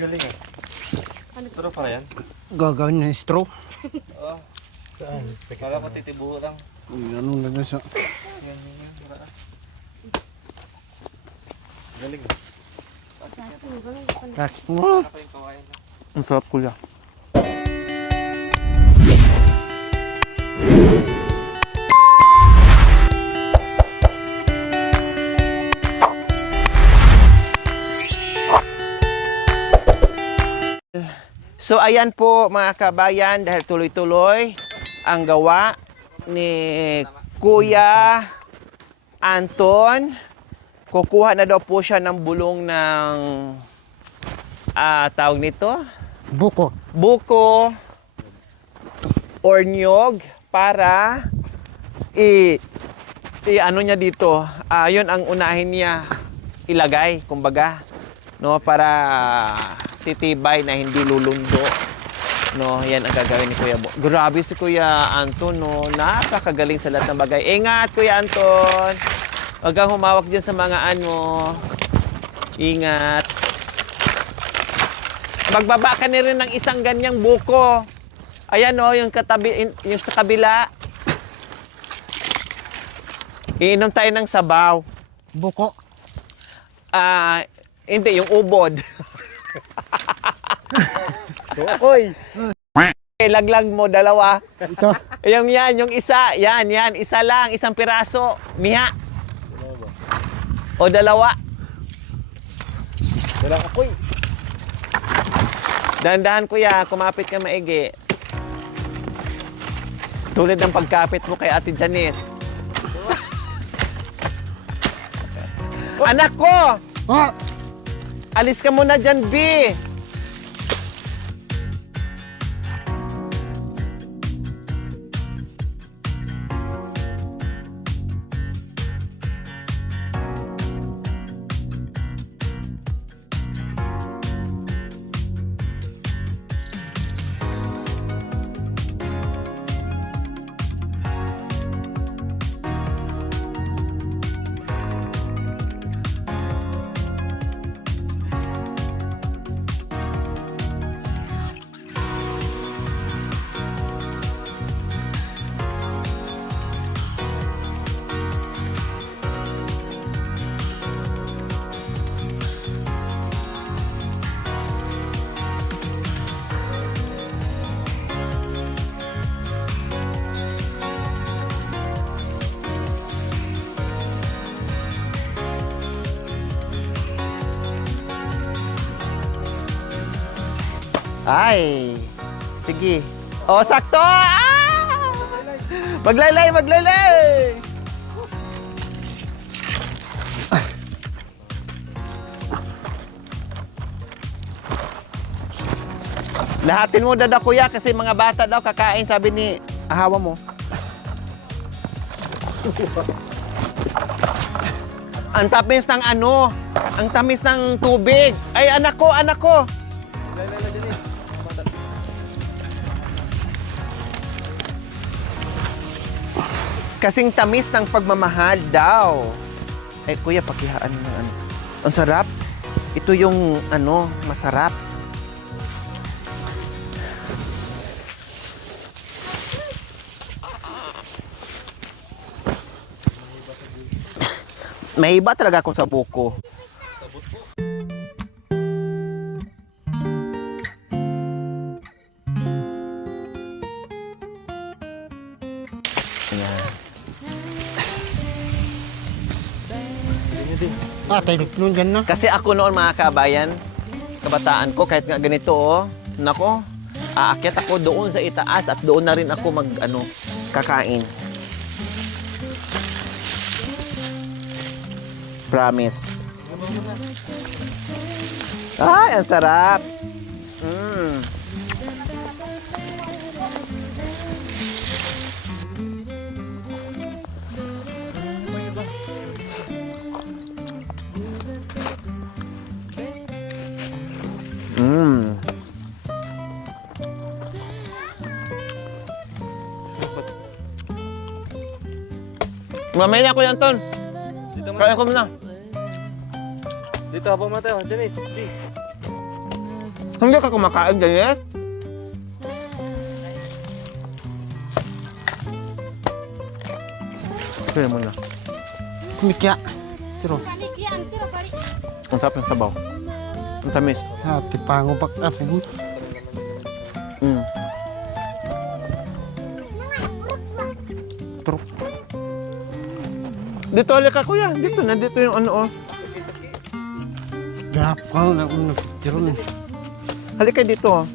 Galing eh. Straw pala yan? Gagawin na straw. Oo. Saan? Kala ko titibuho lang. Ano na na sa... Yan. Wala. Galing eh. Kak. Ano pa yung kawain na? Ang sarap kuya. So ayan po mga kabayan, dahil tuloy-tuloy ang gawa ni Kuya Anton. Kukuha na daw po siya ng bulong ng tawag nito, Buko. buko or niyog para ano niya dito. Yun ang unahin niya ilagay, kumbaga, no, para titibay na hindi lulundo. No, yan ang gagawin ni Kuya Bo. Grabe si Kuya Anton, no. Napakagaling sa lahat ng bagay. Ingat, Kuya Anton. Huwag kang humawak dyan sa mga ano. Ingat. Magbaba ka na rin ng isang ganyang buko. Ayan, no, yung katabi, yung sa kabila. Iinom tayo ng sabaw. Buko. Hindi, yung ubod. Oy! Laglag mo, dalawa. Ito. Yung isa. Yan. Isa lang, isang piraso. Miha. O dalawa. Wala ako'y. Dahan-dahan kuya, kumapit ka maigi. Tulad ng pagkapit mo kay Ate Janice. Anak ko! Ah! Alis ka muna dyan, B! Ay, sige. O, sakto! Maglaylay! Lahatin mo dada kuya kasi mga bata daw kakain, sabi ni ahawa mo. Ang tamis ng ano, ang tamis ng tubig. Ay, anak ko! Kasing tamis ng pagmamahal daw. Eh, kuya, pakihaan ng ano. Ang sarap. Ito yung, ano, masarap. May iba talaga ako sa buko. Tayo nun dyan na. Kasi ako noon mga kabayan, kabataan ko, kahit nga ganito, oh, nako, aakyat ako doon sa itaas at doon na rin ako kakain. Promise. Ay, ang sarap. Mamaya na, Kuya Anton. Kaya ko muna. Dito habang matayo, Dennis. Di. Hindi ka kumakain, Dennis? Kaya mo na. Kumikya. Siro. Ang sarap ng sabaw. Ang tamis. Tipango pak apa ni? Mm. Truk. Dito ulit ka, kuya. Dito, nandito yung ano, oh. Gapal na uno tiron. Halika dito, oh.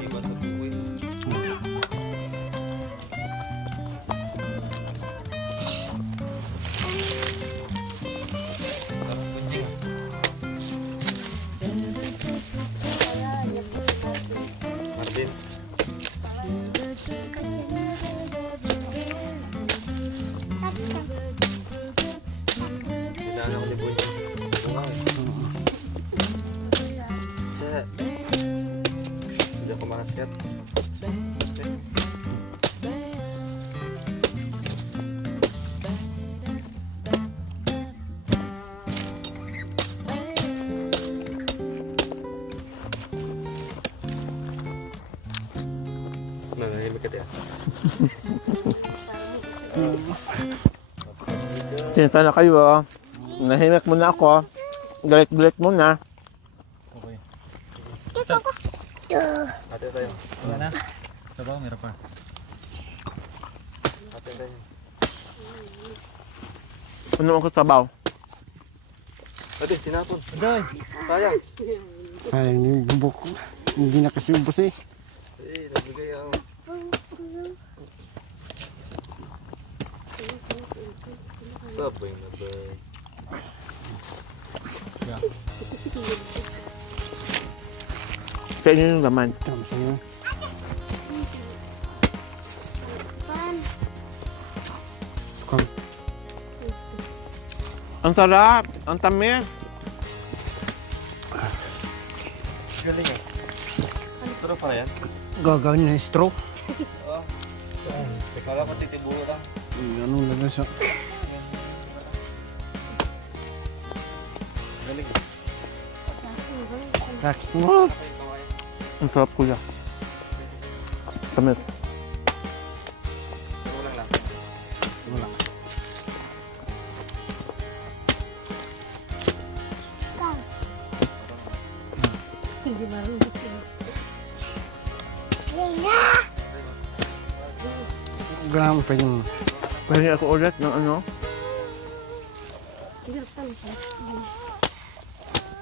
Iba sa buhay. Marvin. Kailangan ako ni Boy. Bunga eh. Siya. Hindi ako makakyat. Nanahimik ka tayo. Tinita na kayo, oh. Nahimik muna ako. Galit-galit muna. Okay. Ate tayo. Wala na? Sabaw, meron pa. Ate tayo. Ano ang kasabaw? Ate, tinapon. Aday! Sayang. Sayang yung bubok ko. Hindi na kasi ubos eh. Eh, nagbigay ako. Sabay na ba? Sa inyo yung laman. Tama sa'yo. Kom. Ang sarap! Ang tamis! Galing eh. Pero para yan? Gagawin na stroke. Oo. Kala ko titibuho lang. Ano lang siya. Galing. Ang sarap, kuya. Tamis. Wala lang. Wala. Gram pa yung Pwede ako ulit ng ano?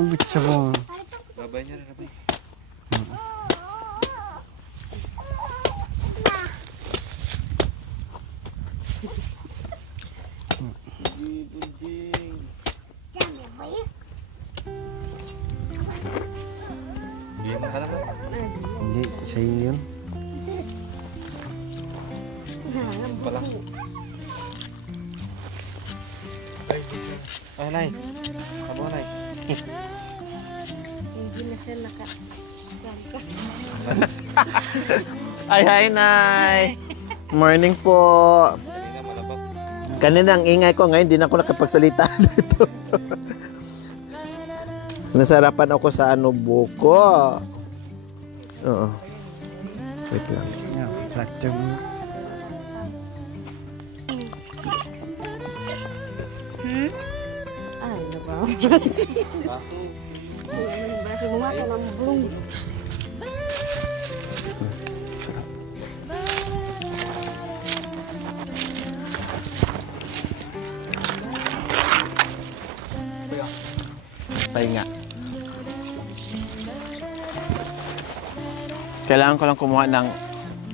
mabit sa bong. Babay niya rin, babay. Bunjing. Bien, alam mo? Hindi, sa'yo yun. Pala. Ay, nay. Abo, nay. Hindi na siya naka... Ay, hi, Nay! Morning po! Kanina malabak. Kanina ang ingay ko, ngayon di na ako nakapagsalita dito. Nasarapan ako sa ano, buko. Oo. Wait lang. Yan, sakto mo. Ay, ano ba? Baso. Basi mo nga ito ng bulong. Pahinga. Kailangan ko lang kumuha ng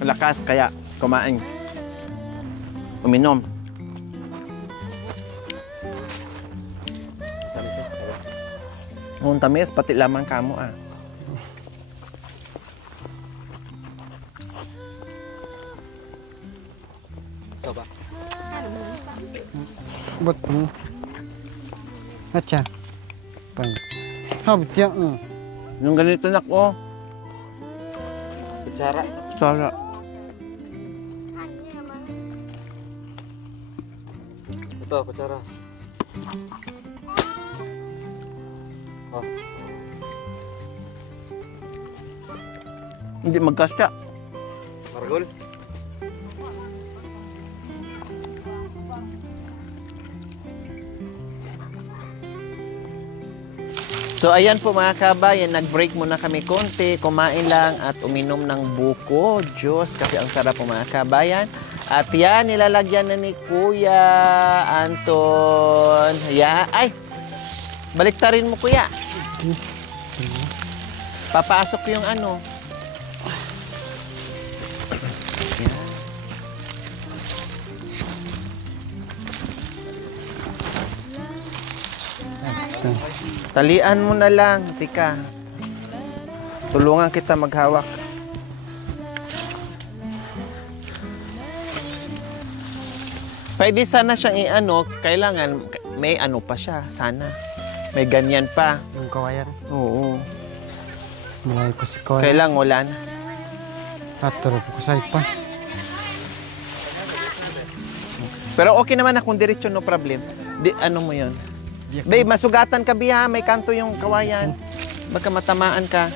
lakas, kaya kumain. Uminom. Tamis siya. Ang tamis, pati lamang kamo ah. Ito ba? Ano bot mo. Acha. Pang. Habit ya. Yung ganito nak, oh. Kutsara. Sara. Ito, kutsara. Oh. Hindi magkasya. Margol. So ayan po mga kabayan, nag-break muna kami konti, kumain lang at uminom ng buko, juice, kasi ang sarap po mga kabayan. At yan, nilalagyan na ni Kuya Anton. Yan, ay, baliktarin mo kuya. Papasok yung ano. Talian mo na lang, tika. Tulungan kita maghawak. Pwede sana siyang i-ano, kailangan may ano pa siya, sana. May ganyan pa. Yung kawayan. Oo. Malayo pa si kawayan. Kailang wala na. Aturo po kusay pa. Pero okay naman na kung diretso, no problem. Ano mo yun? Babe, masugatan ka biha, may kanto yung kawayan. Baka matamaan ka.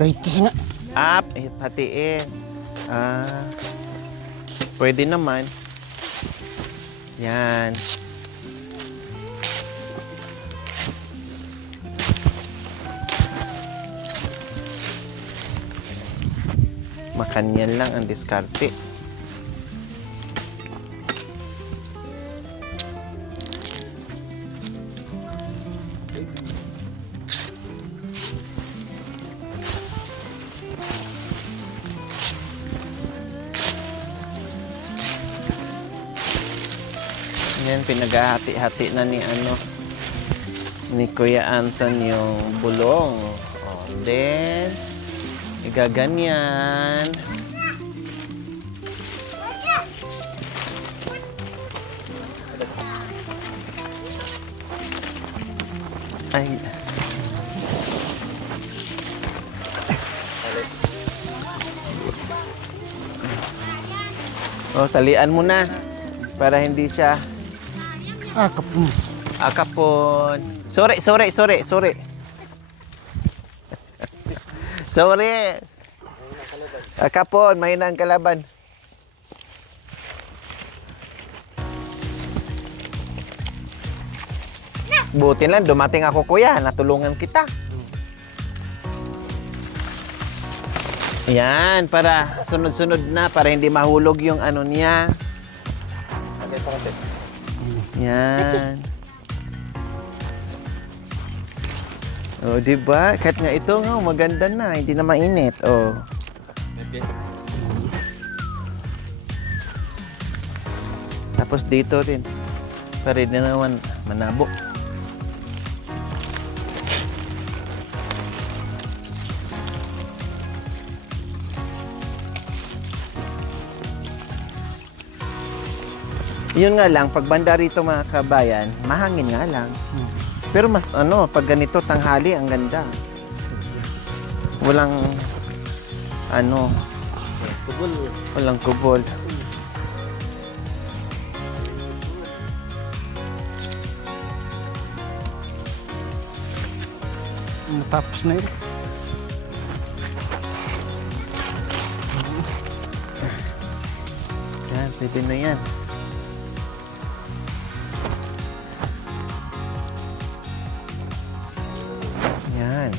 Kaitis nga. Up, hatiin. Pwede naman. Yan. Makanyan lang ang diskarte. Yan, pinaghahati-hati na ni ni Kuya Anton yung bulong. Oh, and then igaganyan. Ay. Oh, talian mo na para hindi siya Kapun. akapon. Sorry. Sorry. Akapon, mahina ang kalaban. Buti lang, dumating ako kuya, natulungan kita. Yan, para sunod-sunod na, para hindi mahulog yung ano niya. Yan. Oh, di ba? Kahit nga ito, maganda na, hindi na mainit. Oh. Tapos dito rin. Para hindi naman manabo. Yun nga lang, pag banda rito mga kabayan, mahangin nga lang. Pero mas pag ganito tanghali, ang ganda. Walang Kubol. walang kubol. Matapos na yun. Yan, pwede na yan. Yan.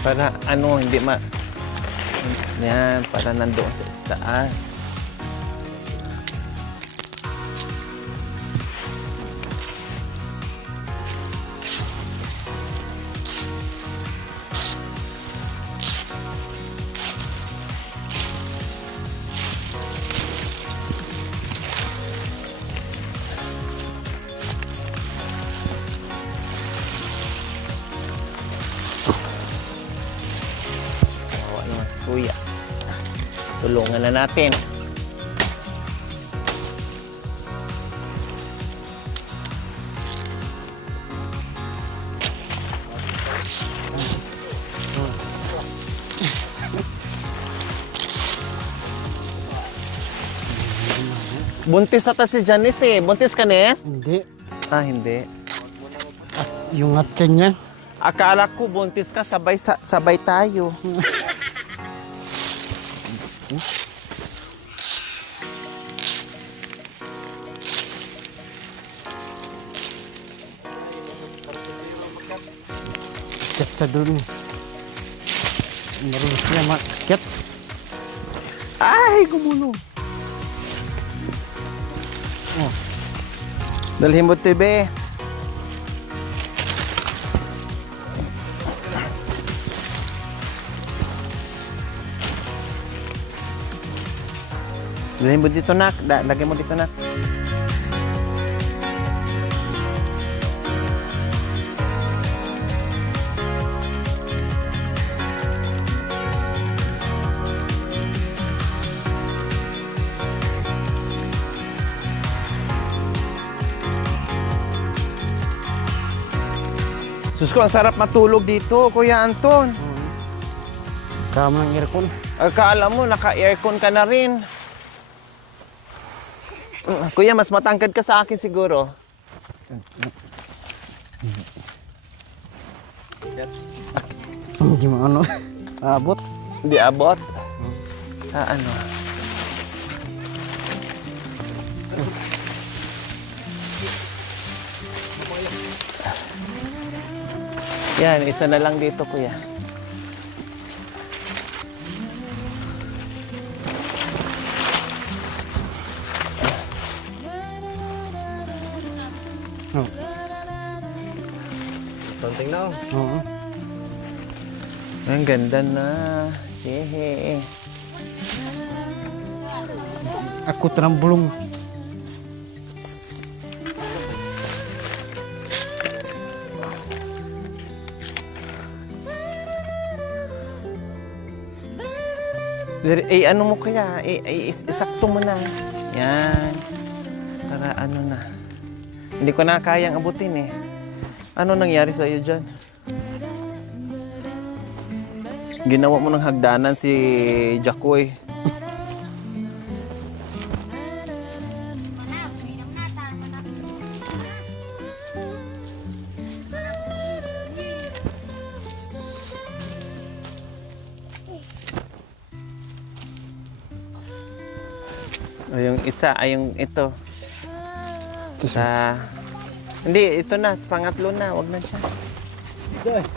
Para hindi yan, para nandoon sa taas. kuya. Tulungan na natin. Buntis ata si Janice eh. Buntis ka, Nes? Hindi. Ah, hindi. Yung atyan niya. Akala ko buntis ka, sabay tayo. Ket sa dun. Marunong siya maket. Ay, gumulong. Oh. Dalhin mo, Tibe. Dalhin mo dito, nak. Lagay mo dito, nak. Sus ko, ang sarap matulog dito, Kuya Anton. Kama ng aircon. Akala mo, naka-aircon ka na rin. Kuya, mas matangkad ka sa akin siguro. Hindi mo ano. Abot. Hindi abot. Ah, ano? Yan, isa na lang dito, kuya. Oh. Something now. Oo. Ang ganda na. Yehe. Ako tanang bulong. Ano mo kaya? Isakto mo na. Yan. Para ano na. Hindi ko na kayang abutin eh. Ano nangyari sa iyo dyan? Ginawa mo ng hagdanan si Jacoy. O yung isa, ay yung ito. Sa... Hindi, ito na. Sa pangatlo na. Wag na siya.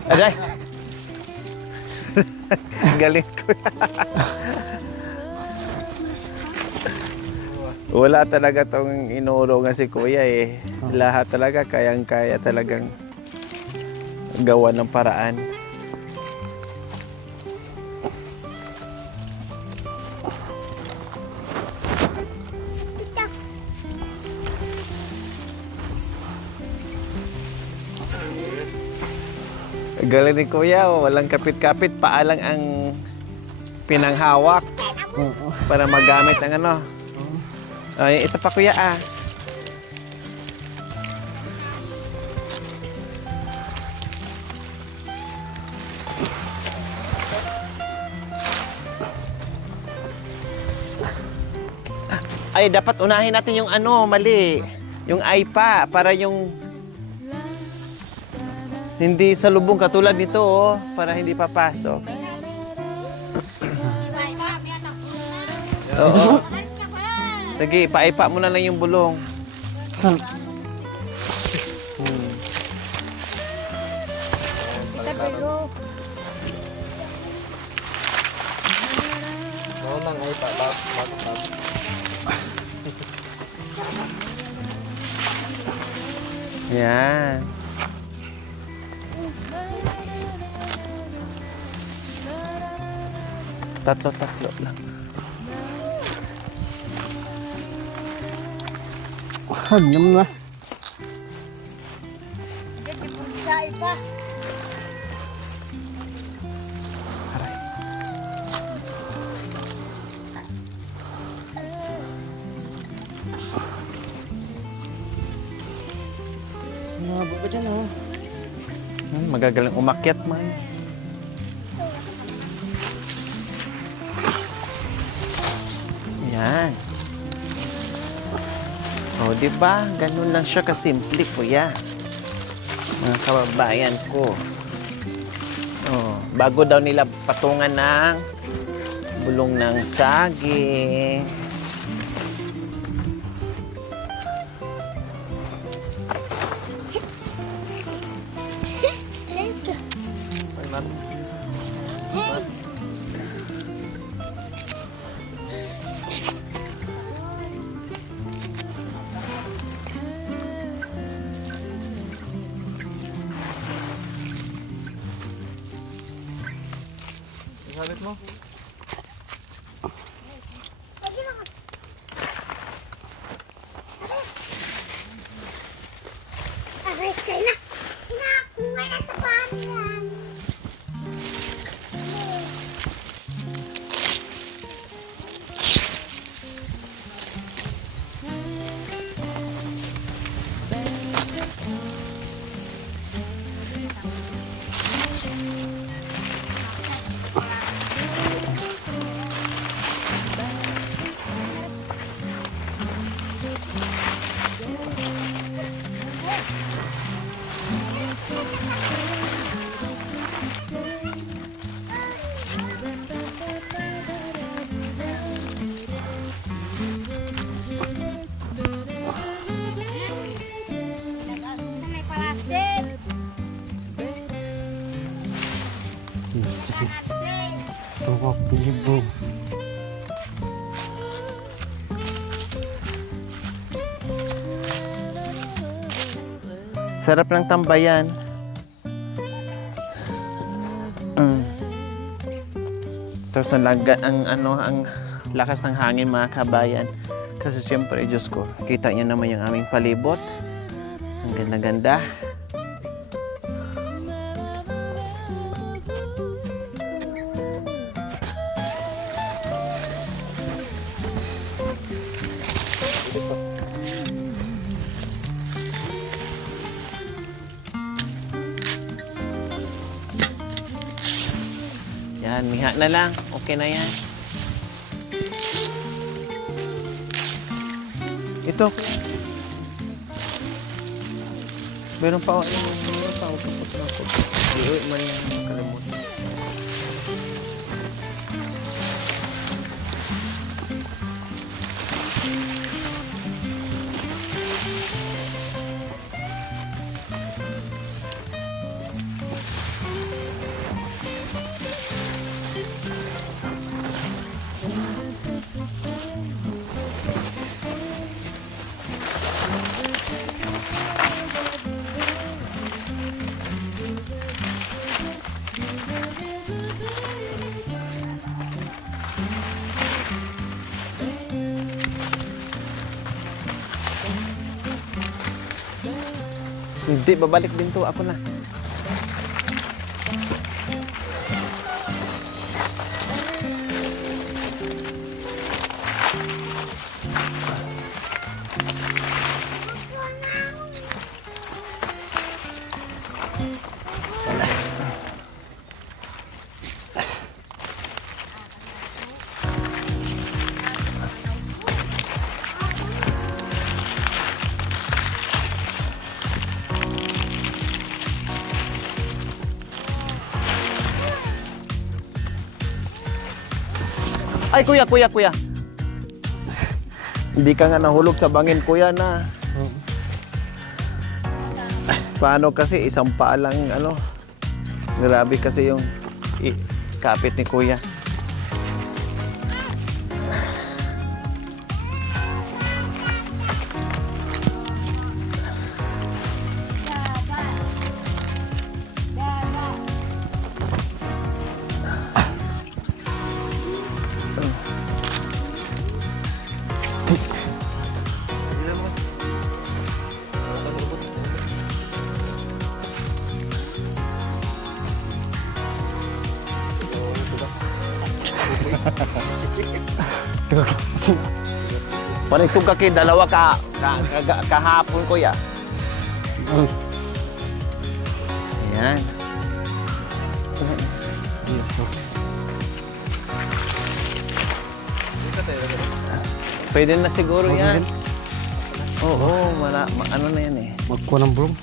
Aday! Galing ko. Wala talaga tong inuurungan si Kuya eh. Lahat talaga, kayang-kaya talagang gawa ng paraan. Galing ni Kuya, oh. Walang kapit-kapit, paalang ang pinanghawak para magamit ang ano. Yung isa pa, Kuya, ah. Ay, dapat unahin natin yung ano, mali. Yung IPA, para yung hindi sa lubong katulad nito, oh, para hindi papasok. Oo. Sige, paipa mo na lang yung bulong. Saan? Oo nang ay pasok na. Yan. Tatlo lang. Hanyam na. dyan oh. Magagaling umakyat man. Yan. O, di ba? Ganun lang siya kasimple, kuya. Mga kababayan ko. Oh, bago daw nila patungan ng bulong ng saging. Sabit mo. Aray, kaya na. Nakuha na sa panian. May palastik. Gusto ko. Tawag pilibog. Sarap ng tambayan. Tapos ang lakas ng hangin, mga kabayan. Kasi siyempre, Diyos ko, kita niyo naman yung aming palibot. Ang ganda-ganda. Yan, miha na lang. Okay na yan. Ito. Meron pa ako. Meron pa ako. Iuwi man yan. Makalimutan. Hindi, babalik din to. Ako na. Ay, kuya. Hindi ka nga nahulog sa bangin, kuya, na. Paano kasi isang paa lang, grabe kasi yung kapit ni kuya. Panigtong ka kay dalawa kahapon, kuya. Yan. Pwede na siguro yan. Oo, ano na yan eh. Magkuha ng bulong.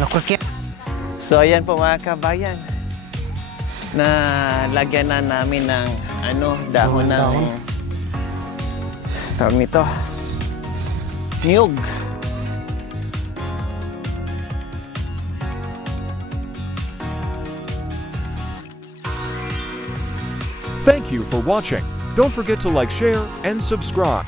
Nakulkit. So ayan po mga kabayan. Na lagyan na namin ng dahon ng Dahon. tawag nito. Niyog. Thank you for watching. Don't forget to like, share, and subscribe.